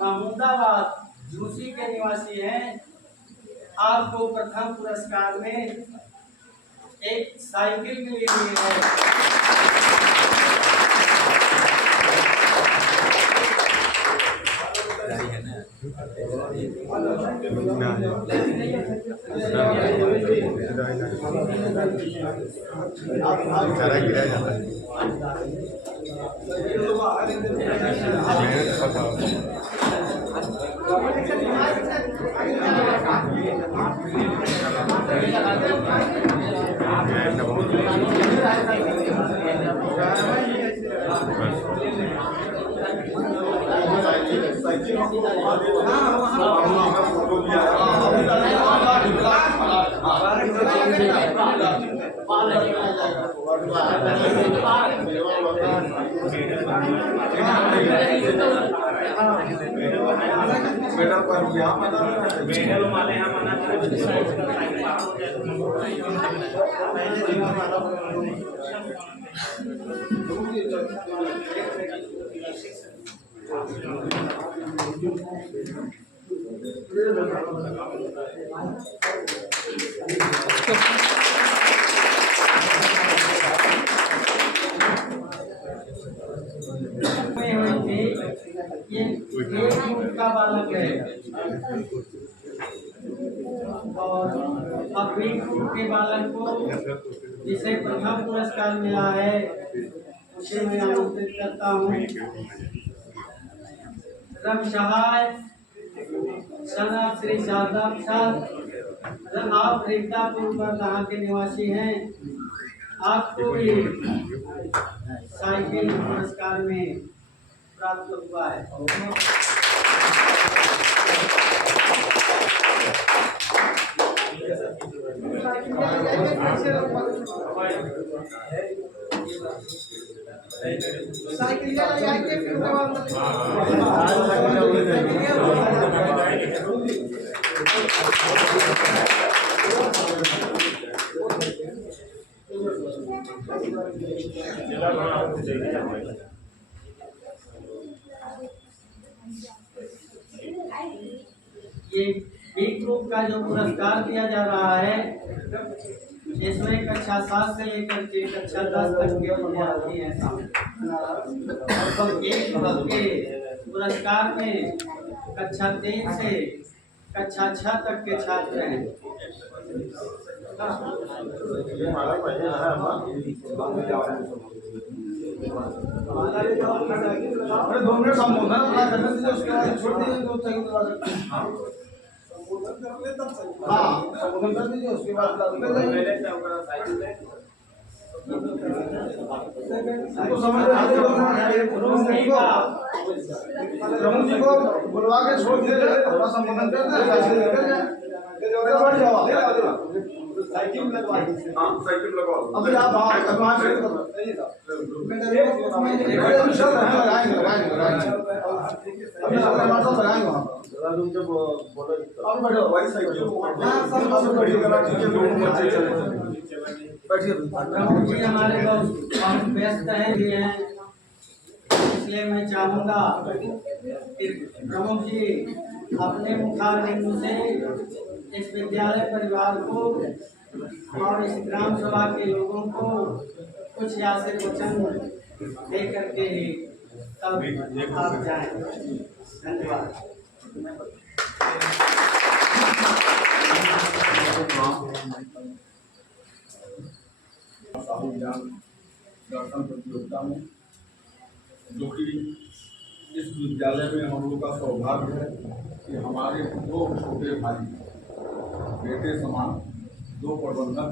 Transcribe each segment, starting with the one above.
महमूदाबाद झूसी के निवासी हैं। आपको प्रथम पुरस्कार में एक साइकिल मिली हुई है। गिरा जाता है। ये का बालक है और अब के बालक को जिसे प्रथम पुरस्कार मिला है उसे मैं आमंत्रित करता हूँ। रम सहाय सना श्री शारदा प्रसाद, आप रेखतापुर यहाँ के निवासी हैं। आपको भी साइकिल पुरस्कार में प्राप्त हुआ है। ये बी ग्रुप का जो पुरस्कार दिया जा रहा है इसमें कक्षा 7 से लेकर के कक्षा 10 तक के विद्यार्थी हैं। एक ग्रुप के पुरस्कार में कक्षा 3 से कक्षा 6 तक के छात्र हैं। उसके बाद प्रमुख जी को बुलवा के छोड़ दिया जाए, थोड़ा संबोधन करते हैं, साइकिल लगवा दीजिए। हाँ साइकिल लगवा दो। अभी आप वहाँ से लगाएंगे वहाँ उनसे बोलो अब बैठो भाई साइकिल बैठिए। हमारे बहुत व्यस्त हैं इसलिए मैं चाहूँगा प्रमुख जी अपने मुखारबिंदु से इस विद्यालय परिवार को और इस ग्राम सभा के लोगों को कुछ आशीर्वचन दे करके तब आप जाएं। धन्यवाद। दर्शन प्रतियोगिता में जो कि इस विद्यालय में हम लोग का सौभाग्य है कि हमारे 2 छोटे भाई बेटे समान 2 प्रबंधक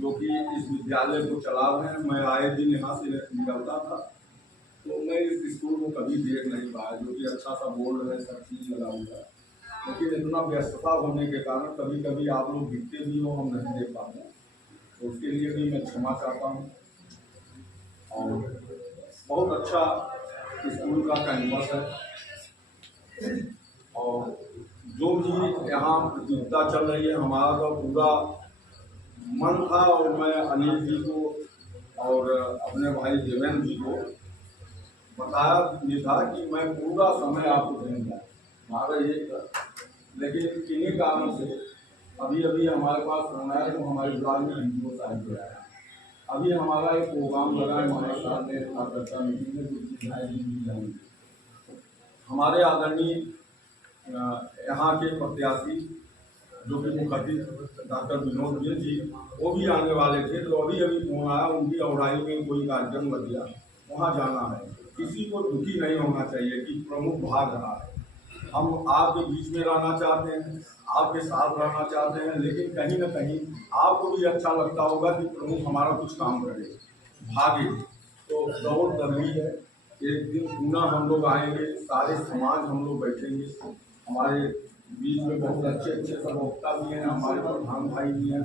जो कि इस विद्यालय को चला रहे हैं। मैं आए दिन यहाँ से निकलता था तो मैं इस स्कूल को कभी देख नहीं पाया, जो कि अच्छा सा बोर्ड है, सब चीज़ लगा हुआ है, लेकिन इतना व्यस्तता होने के कारण कभी कभी आप लोग दिखते भी हो, हम नहीं देख पाते, तो उसके लिए भी मैं क्षमा चाहता हूँ। और बहुत अच्छा स्कूल का कैंपस है और जो भी यहाँ प्रतियोगिता चल रही है हमारा तो पूरा मन था और मैं अनिल जी को और अपने भाई देवेंद्र जी को बताया ये था कि मैं पूरा समय आपको दूंगा, हमारा ये था। लेकिन किन्हीं कारणों से अभी अभी हमारे पास फोन आया तो हमारे ब्लॉग में हिंदू साहित्य आया। अभी हमारा एक प्रोग्राम लगा है हमारे साथ में कार्यकर्ता मीटिंग में, कुछ सुझाव दी जाएंगे। हमारे आदरणीय यहाँ के प्रत्याशी जो कि मुखर्जी डॉक्टर विनोद जी, वो भी आने वाले थे, तो अभी अभी फोन आया उनकी औराई में कोई कार्यक्रम लग गया, वहाँ जाना है। किसी को दुखी नहीं होना चाहिए कि प्रमुख भाग रहा है। हम आपके बीच में रहना चाहते हैं, आपके साथ रहना चाहते हैं, लेकिन कहीं ना कहीं आपको भी अच्छा लगता होगा कि प्रमुख हमारा कुछ काम करे, भागे। तो दौड़ तभी है, एक दिन पुनः हम लोग आएंगे, सारे समाज हम लोग बैठेंगे। हमारे बीच में बहुत अच्छे अच्छे सब वक्ता भी हैं, हमारे प्रधान भाई भी हैं।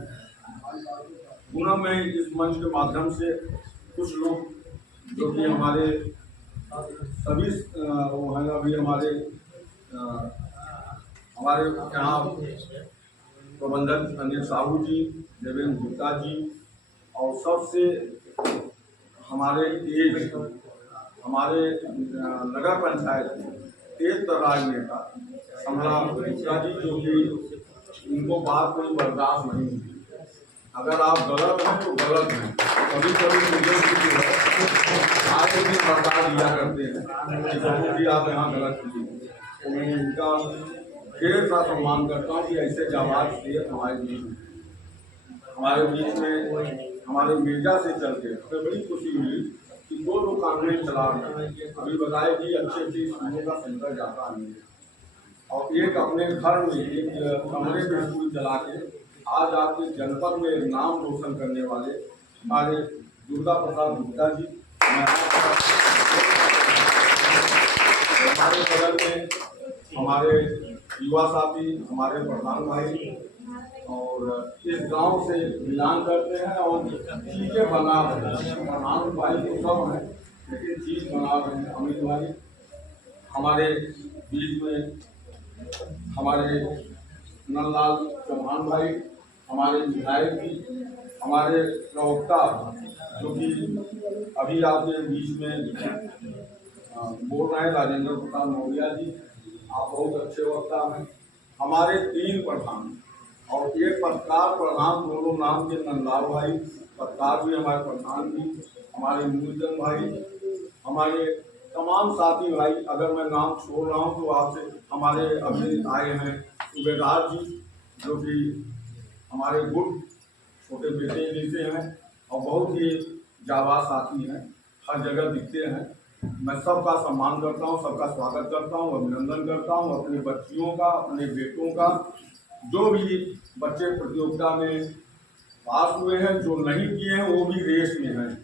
पुनः मैं इस मंच के माध्यम से कुछ लोग जो कि हमारे सभी वो हैं, अभी हमारे यहाँ प्रबंधक अनिल साहू जी, देवेंद्र गुप्ता जी, और सबसे हमारे नगर पंचायत तेज तराज नेता कमला गुप्ता जी, जो कि उनको बात कोई बर्दाश्त नहीं होती। अगर आप गलत हैं तो गलत हैं, कभी कभी मुझे आज भी बर्दाश्त दिया करते हैं कि आप यहाँ गलत कीजिए। तो मैं इनका ढेर सा सम्मान करता हूँ कि ऐसे जाबाज थे हमारे बीच में हमारे मिर्जा से चल के हमें बड़ी खुशी मिली कि दो लोग कानून चला रहे हैं। अभी बताए कि अच्छी अच्छी स्कूलों का सेंटर जाता है, और एक अपने घर में एक कमरे में स्कूल चला के आज आपके जनपद में नाम रोशन करने वाले हमारे दुर्गा प्रसाद गुप्ता जी, हमारे बगल में हमारे युवा साथी, हमारे प्रधान भाई, और इस गांव से मिलान करते हैं और चीज़ें बना रहे हैं। प्रधान भाई तो सब हैं, लेकिन चीज़ बना रहे हैं अमित भाई। हमारे बीच में हमारे नंदलाल चौहान भाई, हमारे विधायक भी, हमारे प्रवक्ता जो कि अभी आपके बीच में बोल रहे हैं, राजेंद्र प्रसाद मौर्य जी, आप बहुत अच्छे वक्ता हैं। हमारे 3 प्रधान और एक पत्रकार प्रधान, दोनों नाम के नंदलाल भाई, पत्रकार भी हमारे प्रधान भी, हमारे मूलचंद भाई, हमारे तमाम साथी भाई। अगर मैं नाम छोड़ रहा हूँ तो आपसे हमारे अभी आए हैं सूबेदार जी, जो कि हमारे गुड छोटे बेटे जैसे हैं और बहुत ही जाबाज साथी हैं, हर जगह दिखते हैं। मैं सबका सम्मान करता हूँ, सबका स्वागत करता हूँ, अभिनंदन करता हूँ। अपने बच्चियों का, अपने बेटों का, जो भी बच्चे प्रतियोगिता में पास हुए हैं, जो नहीं किए हैं वो भी रेस में हैं।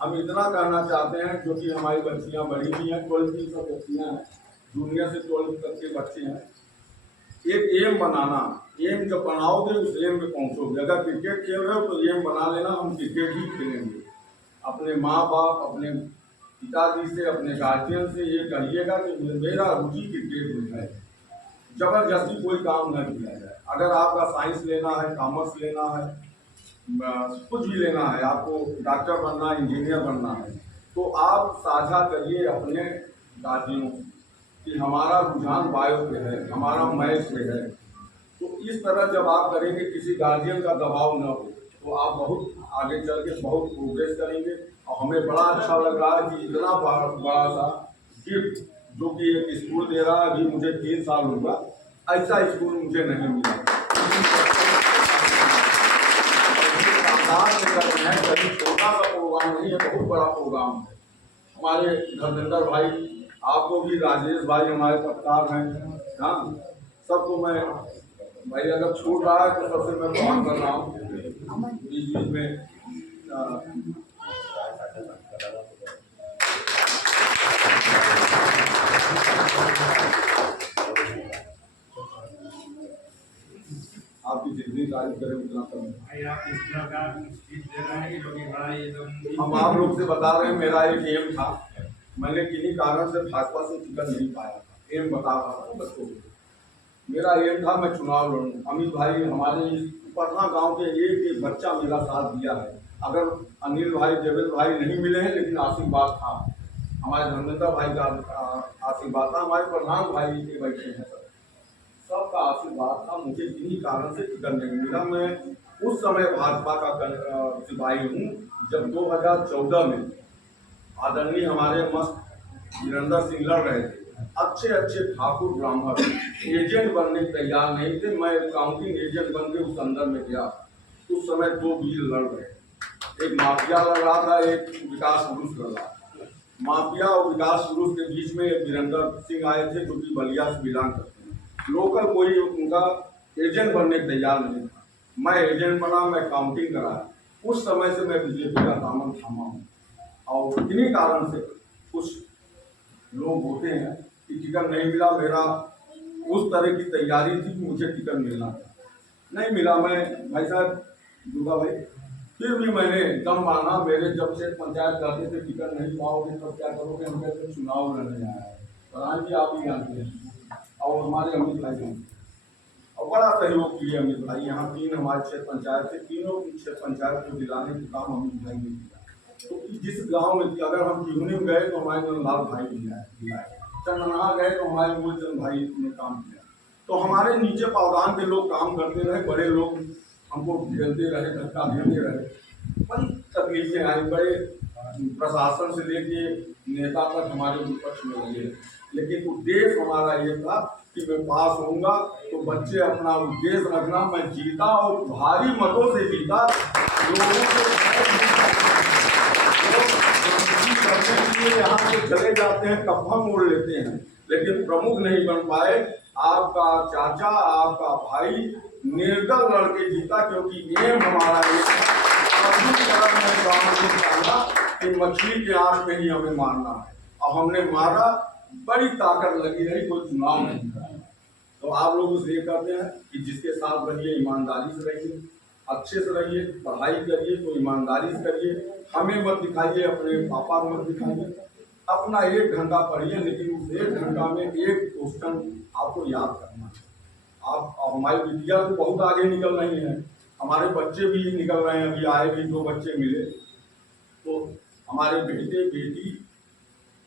हम इतना कहना चाहते हैं, जो कि हमारी बच्चियाँ बड़ी भी हैं, 12 की सब बच्चियाँ हैं, जूनियर से 12 तक के बच्चे हैं। एक एम बनाना, एम जब बनाओगे उस एम पे पहुँचोगे। अगर क्रिकेट खेल रहे हो तो एम बना लेना, हम क्रिकेट ही खेलेंगे। अपने माँ बाप, अपने पिताजी से, अपने गार्जियन से ये कहिएगा कि मेरा रुचि क्रिकेट में है। जबरदस्ती कोई काम न किया जाए। अगर आपका साइंस लेना है, कॉमर्स लेना है, कुछ भी लेना है, आपको डॉक्टर बनना है, इंजीनियर बनना है, तो आप साझा करिए अपने गार्जियनों कि हमारा रुझान बायो पे है, हमारा मैथ पे है। तो इस तरह जब आप करेंगे, किसी गार्जियन का दबाव न हो, तो आप बहुत आगे चल के बहुत प्रोग्रेस करेंगे। और हमें बड़ा अच्छा लग रहा है कि इतना बड़ा सा गिफ्ट जो कि एक स्कूल दे रहा है। अभी मुझे 3 साल हुआ, ऐसा स्कूल मुझे नहीं मिला। कभी छोटा सा प्रोग्राम नहीं है, बहुत बड़ा प्रोग्राम है। हमारे धर्मेंद्र भाई, आपको भी, राजेश भाई हमारे पत्रकार हैं, हाँ, सबको मैं भाई अगर छूट रहा है तो सबसे मैं बात कर रहा हूँ बीच बीच में। आपकी जितनी तारीफ करें उतना कम। हम आप लोग से बता रहे हैं, मेरा एक एम था, मैंने किन्हीं कारण से भाजपा से टिकट नहीं पाया था। एम बता रहा था बच्चों को, मेरा एम था मैं चुनाव लड़ूं। अमित भाई, हमारे पटना गांव के एक बच्चा मेरा साथ दिया है। अगर अनिल भाई, देवेंद्र भाई नहीं मिले हैं, लेकिन आशीर्वाद था हमारे धर्मेंद्र भाई का आशीर्वाद था, हमारे प्रधान भाई के बैठे हैं सब, सबका आशीर्वाद था। मुझे किन्हीं कारण से टिकट नहीं मिला। मैं उस समय भाजपा का सिपाही हूँ जब 2014 में आदरणीय हमारे मस्त वीरेंद्र सिंह लड़ रहे थे। अच्छे अच्छे ठाकुर ब्राह्मण एजेंट बनने के तैयार नहीं थे। मैं काउंटिंग एजेंट बन के उस अंदर में गया। उस समय दो वीर लड़ रहे, एक माफिया लड़ रहा था, एक विकास पुरुष लड़ रहा था। माफिया और विकास पुरुष के बीच में वीरेंद्र सिंह आए थे, जो कि बलिया से बिलोंग करते हैं। लोकल कोई उनका एजेंट बनने के तैयार नहीं था। मैं एजेंट बना, मैं काउंटिंग कराया। उस समय से मैं बीजेपी का दामन थामा हूँ और इन्हीं कारण से कुछ लोग होते हैं कि टिकट नहीं मिला। मेरा उस तरह की तैयारी थी कि मुझे टिकट मिलना था, नहीं मिला। मैं भाई साहब दुर्गा भाई फिर भी मैंने दम माना। मेरे जब से पंचायत जाते थे टिकट नहीं पाओगे तब क्या करोगे, हम कहते चुनाव लड़ने आया है। प्रधान जी आप ही जानते हैं और हमारे अमित भाई जानते हैं और बड़ा सहयोग किए अमित भाई। यहाँ 3 हमारे क्षेत्र पंचायत थे, तीनों क्षेत्र पंचायत को दिलाने का काम अमित भाई ने किया। तो जिस गांव में अगर हम किहुनी में गए तो हमारे नंदलाल भाई दिलाए, चंदनहा गए तो हमारे मूलचंद भाई ने काम किया। तो हमारे नीचे पावदान के लोग काम करते रहे, बड़े लोग हमको झेलते रहे, धक्का देते रहे, बड़ी तकलीफें आई। बड़े प्रशासन से लेके नेता तक हमारे विपक्ष में लगे, लेकिन उद्देश्य हमारा ये था कि मैं पास होऊंगा तो बच्चे अपना उद्देश्य रखना। मैं जीता और भारी मतों से जीता। लोगों को यहाँ से चले जाते हैं, कफा मोड़ लेते हैं, लेकिन प्रमुख नहीं बन पाए। आपका चाचा, आपका भाई निर्दल लड़के जीता, क्योंकि एम हमारा ये कि मछली के आंख में ही हमें मारना है और हमने मारा। बड़ी ताकत लगी रही, कोई चुनाव नहीं था। तो आप लोग उसे ये कहते हैं कि जिसके साथ रहिए ईमानदारी से रहिए, अच्छे से रहिए, पढ़ाई करिए तो ईमानदारी से करिए। हमें मत दिखाइए, अपने पापा को मत दिखाइए। अपना 1 घंटा पढ़िए, लेकिन उस 1 घंटा में एक क्वेश्चन आपको याद करना है। आप हमारी बिटिया तो बहुत आगे निकल रही हैं, हमारे बच्चे भी निकल रहे हैं। अभी आए भी 2 बच्चे मिले। तो हमारे बेटे बेटी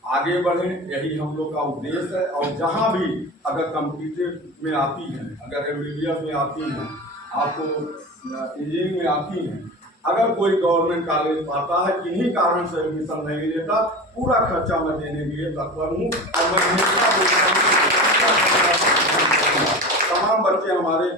आगे बढ़े, यही हम लोग का उद्देश्य है। और जहाँ भी अगर कॉम्पिटिटिव में आती हैं, अगर एमबीबीएस में आती हैं, आपको इंजीनियरिंग में आती हैं, अगर कोई गवर्नमेंट कॉलेज पाता है, किन्हीं कारण से एडमिशन नहीं लेता, पूरा खर्चा मैं देने के लिए तत्पर हूँ। और मैं तमाम बच्चे हमारे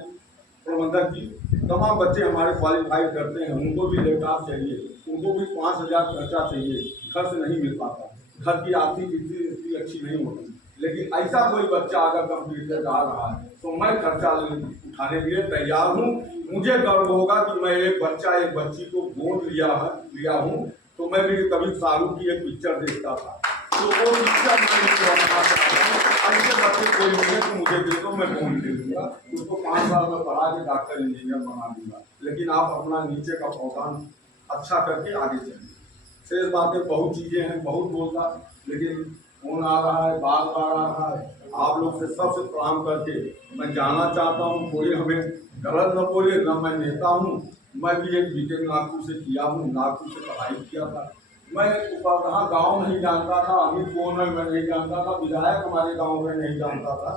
प्रबंधक जी, तमाम बच्चे हमारे क्वालिफाइड करते हैं, उनको भी लैपटॉप चाहिए, उनको भी 5000 खर्चा चाहिए, घर से नहीं मिल पाता। घर की आर्थिक स्थिति अच्छी नहीं होती, लेकिन ऐसा कोई बच्चा अगर कंप्यूटर जा रहा है तो मैं खर्चा उठाने के लिए तैयार हूँ। मुझे गर्व होगा कि मैं एक बच्ची को गोद लिया हूँ। तो मैं भी कभी शाहरुख की एक पिक्चर देखता था, तो वो पिक्चर ऐसे बच्चे कोई मिले तो मुझे दे दो, मैं गोद ले लूँगा, उसको 5 साल में पढ़ा के डॉक्टर इंजीनियर बना दूंगा। लेकिन आप अपना नीचे का पौधान अच्छा करके आगे चलिए। शेष बातें बहुत चीज़ें हैं, बहुत बोलता, लेकिन फोन आ रहा है, बार बार आ रहा है। आप लोग से सबसे प्रणाम करके मैं जाना चाहता हूँ, कोई हमें गलत न बोले। न मैं नेता हूँ, मैं भी एक बीटेक नागपुर से किया हूँ, नागपुर से पढ़ाई किया था। मैं उपरदहा गाँव नहीं जानता था, अमित कौन है मैं नहीं जानता था, विधायक हमारे गाँव में नहीं जानता था।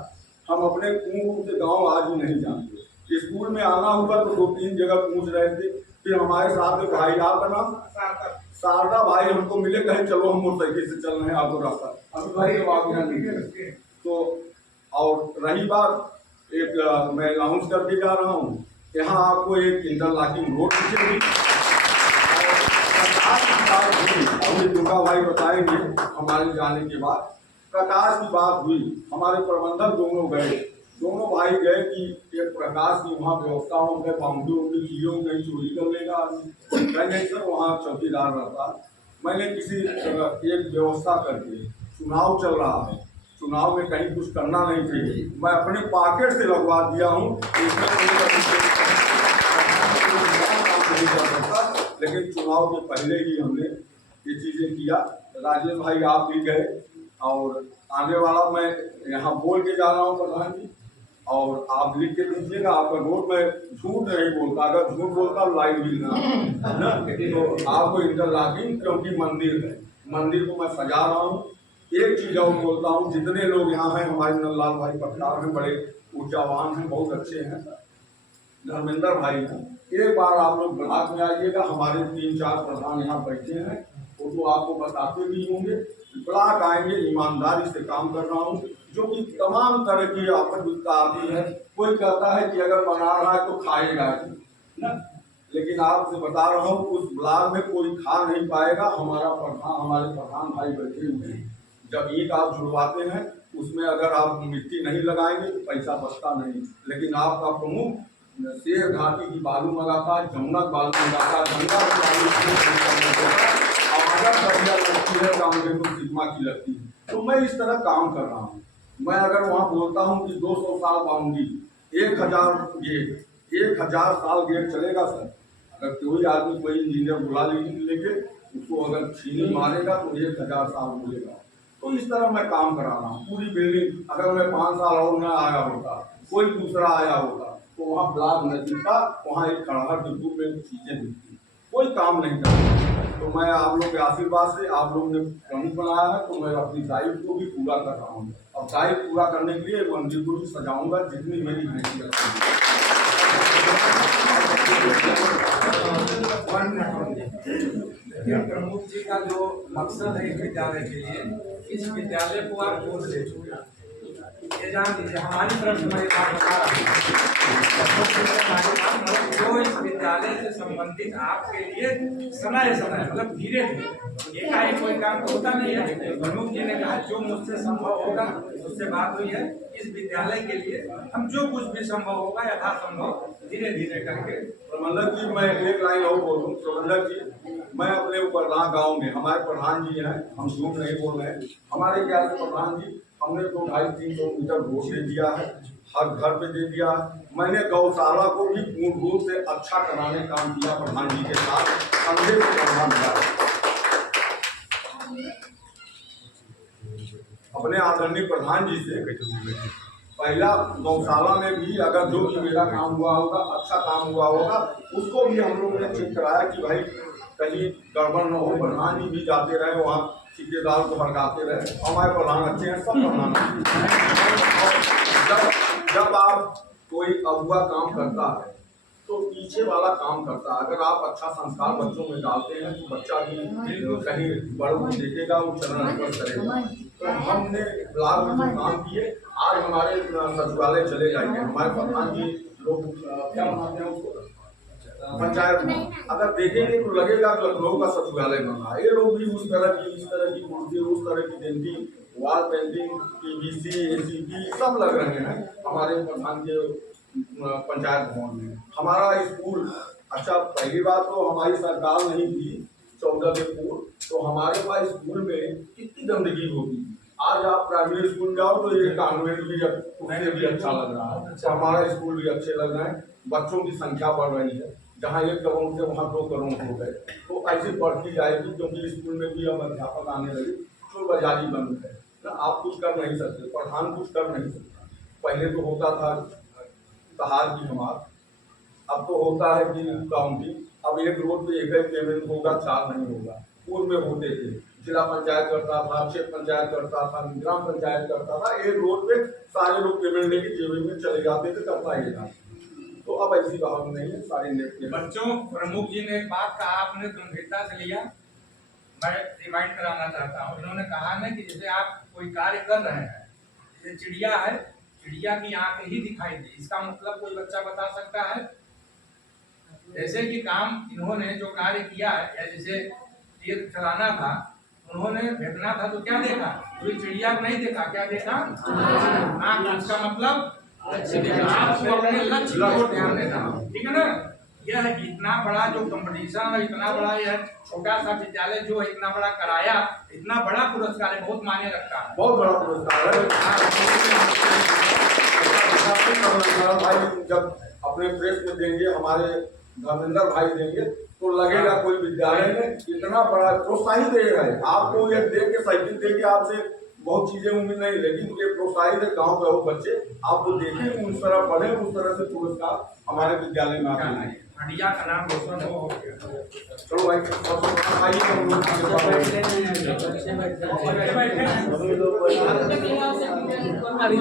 हम अपने कुंभ से गाँव आज भी नहीं जानते। स्कूल में आना हुआ तो 2-3 जगह पूछ रहे थे। फिर हमारे साथ में भाई, आपका नाम शारदा भाई, हमको मिले, कहे चलो हम मोटरसाइकिल से चल रहे हैं, आपको रास्ता अभी भाई आप यहाँ नहीं। तो और रही बात, एक मैं अनाउंस करके जा रहा हूँ, यहाँ आपको एक इंटरलॉकिंग रोड मिलेगी। अभी दुर्गा भाई बताएंगे हमारे जाने के बाद। प्रकाश की बात हुई, हमारे प्रबंधक दोनों भाई गए कि एक प्रकाश की वहाँ व्यवस्था हो गए, बाउंड्री चीजों कहीं चोरी कर लेगा, नहीं सर वहाँ चौकीदार रहता। मैंने किसी एक व्यवस्था करके, चुनाव चल रहा है, चुनाव में कहीं कुछ करना नहीं चाहिए, मैं अपने पॉकेट से लगवा दिया हूँ। लेकिन चुनाव के पहले ही हमने ये चीजें किया। राजेश भाई आप भी गए, और आने वाला मैं यहाँ बोल के जा रहा हूँ प्रधान जी, और आप लिख के दीजिएगा। आपका नोट में झूठ नहीं बोलता, अगर झूठ बोलता लाइट बिल ना तो आपको इंटरलॉकिंग, क्योंकि मंदिर है, मंदिर को मैं सजा रहा हूँ। एक चीज और बोलता हूँ, जितने लोग यहाँ हैं हमारे नंदलाल भाई पत्रकार हैं, बड़े ऊर्जावान हैं, बहुत अच्छे हैं, धर्मेंद्र भाई हैं। एक बार आप लोग ब्लॉक में आइएगा, हमारे 3-4 प्रधान यहाँ बैठे हैं, वो तो आपको बताते भी होंगे। ब्लॉक आएंगे, ईमानदारी से काम कर रहा हूँ, जो कि तमाम तरह की आफत आती है। कोई कहता है कि अगर बना रहा है तो खाएगा ना, लेकिन आपसे बता रहा हूँ उस ब्लॉक में कोई खा नहीं पाएगा। हमारे प्रधान भाई बैठे हुए हैं। जब ईंट आप जुड़वाते हैं उसमें अगर आप मिट्टी नहीं लगाएंगे तो पैसा बचता नहीं, लेकिन आपका प्रमुख शेर घाटी की बालू मंगाता है, जमुना बालू मंगाता है, गंगा की बालू लगती है, कामधेनु सिग्मा की लगती है। तो मैं इस तरह काम कर रहा हूँ। मैं अगर वहाँ बोलता हूँ कि 200 साल बाउंड्री, 1000 गेट, 1000 साल गेट चलेगा सर। अगर कोई आदमी कोई इंजीनियर बुला लेके उसको अगर छीनी मारेगा तो 1000 साल बोलेगा। तो इस तरह मैं काम करा रहा हूँ। पूरी बिल्डिंग अगर मैं 5 साल और न आया होता, कोई दूसरा आया होता, तो वहाँ ब्लॉक न दिखता, वहाँ एक खड़हर डिब्बू में चीजें दिखती, कोई काम नहीं करता। तो मैं आप लोग के आशीर्वाद से, आप लोग ने प्रमुख बनाया है, तो मैं अपनी दायित्व को भी पूरा कर रहा हूँ। अब दायित्व पूरा करने के लिए मंदिर को भी सजाऊंगा जितनी मेरी हैसियत है। प्रमुख जी का जो मकसद है इस विद्यालय के लिए, इस विद्यालय को आप गोद ले चुके हैं। ये जान लीजिए, हमारी तरफ से मैं ये बात बता रहा हूँ, जो इस विद्यालय से संबंधित आपके लिए समय मतलब धीरे धीरे एकाएक कोई काम तो होता नहीं है। प्रमुख जी ने कहा जो मुझसे संभव होगा, उससे बात हुई है, इस विद्यालय के लिए हम जो कुछ भी संभव होगा यथासंभव धीरे धीरे करके। प्रबंधक जी, मैं एक लाइन और बोलूँ। प्रबंधक जी, मैं अपने ऊपर गाँव में हमारे प्रधान जी हैं, हम झूठ नहीं बोल रहे हैं, हमारे क्या प्रधान जी, हमने तो 250-300 मीटर वोट दे दिया है, हर घर पे दे दिया। मैंने गौशाला को भी पूर्ण रूप से अच्छा कराने का काम किया प्रधान जी के साथ, कंधे से कंधा मिलाया। अपने आदरणीय प्रधान जी से पहला गौशाला में भी अगर जो भी मेरा काम हुआ होगा, अच्छा काम हुआ होगा, उसको भी हम लोग ने चेक कराया कि भाई कहीं गड़बड़ न हो। प्रधान जी भी जाते रहे वहाँ, ठेकेदार को भड़काते रहे। हमारे प्रधान अच्छे हैं, सब प्रधान जब आप कोई अगुआ काम करता है तो पीछे वाला काम करता है। अगर आप अच्छा संस्कार बच्चों में डालते हैं तो बच्चा भी कहीं बड़ों को देखेगा, वो चरण स्पर्श करेगा। तो हमने ब्लॉक में जो काम किए, आज हमारे सचिवालय चले जाएंगे, हमारे प्रधान जी लोग क्या बनाते हैं उसको, पंचायत में अगर देखेंगे तो लगेगा कि लखनऊ का सचिवालय बना है। ये लोग भी इस तरह की कुर्सी, उस तरह की painting, wall painting, PVC, ACP सब लग रहे हैं हमारे प्रधान के पंचायत भवन में। हमारा स्कूल, अच्छा पहली बात तो हमारी सरकार नहीं थी 14 के पूर्व, तो हमारे पास स्कूल में कितनी गंदगी होती थी। आज आप प्राइमरी स्कूल जाओ तो ये कॉन्वेंट भी उससे भी अच्छा लग रहा है, तो हमारा स्कूल भी अच्छे लग रहे हैं। बच्चों की संख्या बढ़ रही है, जहाँ 1 करोड़ से वहाँ 2 करोड़ हो गए, तो ऐसे बढ़ती जाएगी, क्योंकि स्कूल में भी अब अध्यापक आने लगे। तो बाजारी बंद है, तो आप कुछ कर नहीं सकते, प्रधान कुछ कर नहीं सकता। पहले तो होता था तहार की हमार, अब तो होता है कि काउंटिंग। अब एक रोड पे एक ही पेमेंट होगा, 4 नहीं होगा। पूर्व में होते थे, जिला पंचायत करता था, क्षेत्र पंचायत करता था, ग्राम पंचायत करता था, एक रोड पे सारे लोग पेमेंट लेके जेबी में चले जाते थे, करता ही था। तो अब ऐसी बात नहीं है, सारे नेट के बच्चों, प्रमुख जी ने एक बात कहा, आपने गंभीरता से लिया, मैं रिमाइंड कराना चाहता हूँ। इन्होंने कहा ना कि जैसे आप कोई कार्य कर रहे हैं, जैसे चिड़िया है, चिड़िया की आंखें ही दिखाई दी, इसका मतलब कोई बच्चा बता सकता है? जैसे कि काम इन्होंने जो कार्य किया है, या जैसे तीर चलाना था, उन्होंने फेंकना था तो क्या देखा? कोई चिड़िया को नहीं देखा, क्या देखा? आंख। इसका मतलब आपको अपने लक्ष्य की ओर ध्यान देना, ठीक है ना? यह इतना बड़ा जो कंपटीशन है, इतना बड़ा यह छोटा सा विद्यालय जो है इतना बड़ा कराया, इतना बड़ा पुरस्कार है, बहुत मायने रखता है, बहुत बड़ा पुरस्कार है। भाई जब अपने प्रेस में देंगे, हमारे धर्मेंद्र भाई देंगे, तो लगेगा कोई विद्यालय में इतना बड़ा प्रोत्साहित दे रहा है। आपको ये देख के साइकिल दे के आपसे बहुत चीजें उम्मीद नहीं, लेकिन ये प्रोत्साहित है। गाँव के हो बच्चे, आप तो देखिए, उस तरह पढ़े, उस तरह से पुरस्कार हमारे विद्यालय में आते हैं। हंडिया का नाम रोशन हो गया। चलो भाई आइए हम लोग आगे बढ़ते हैं। बैठे हैं। अभी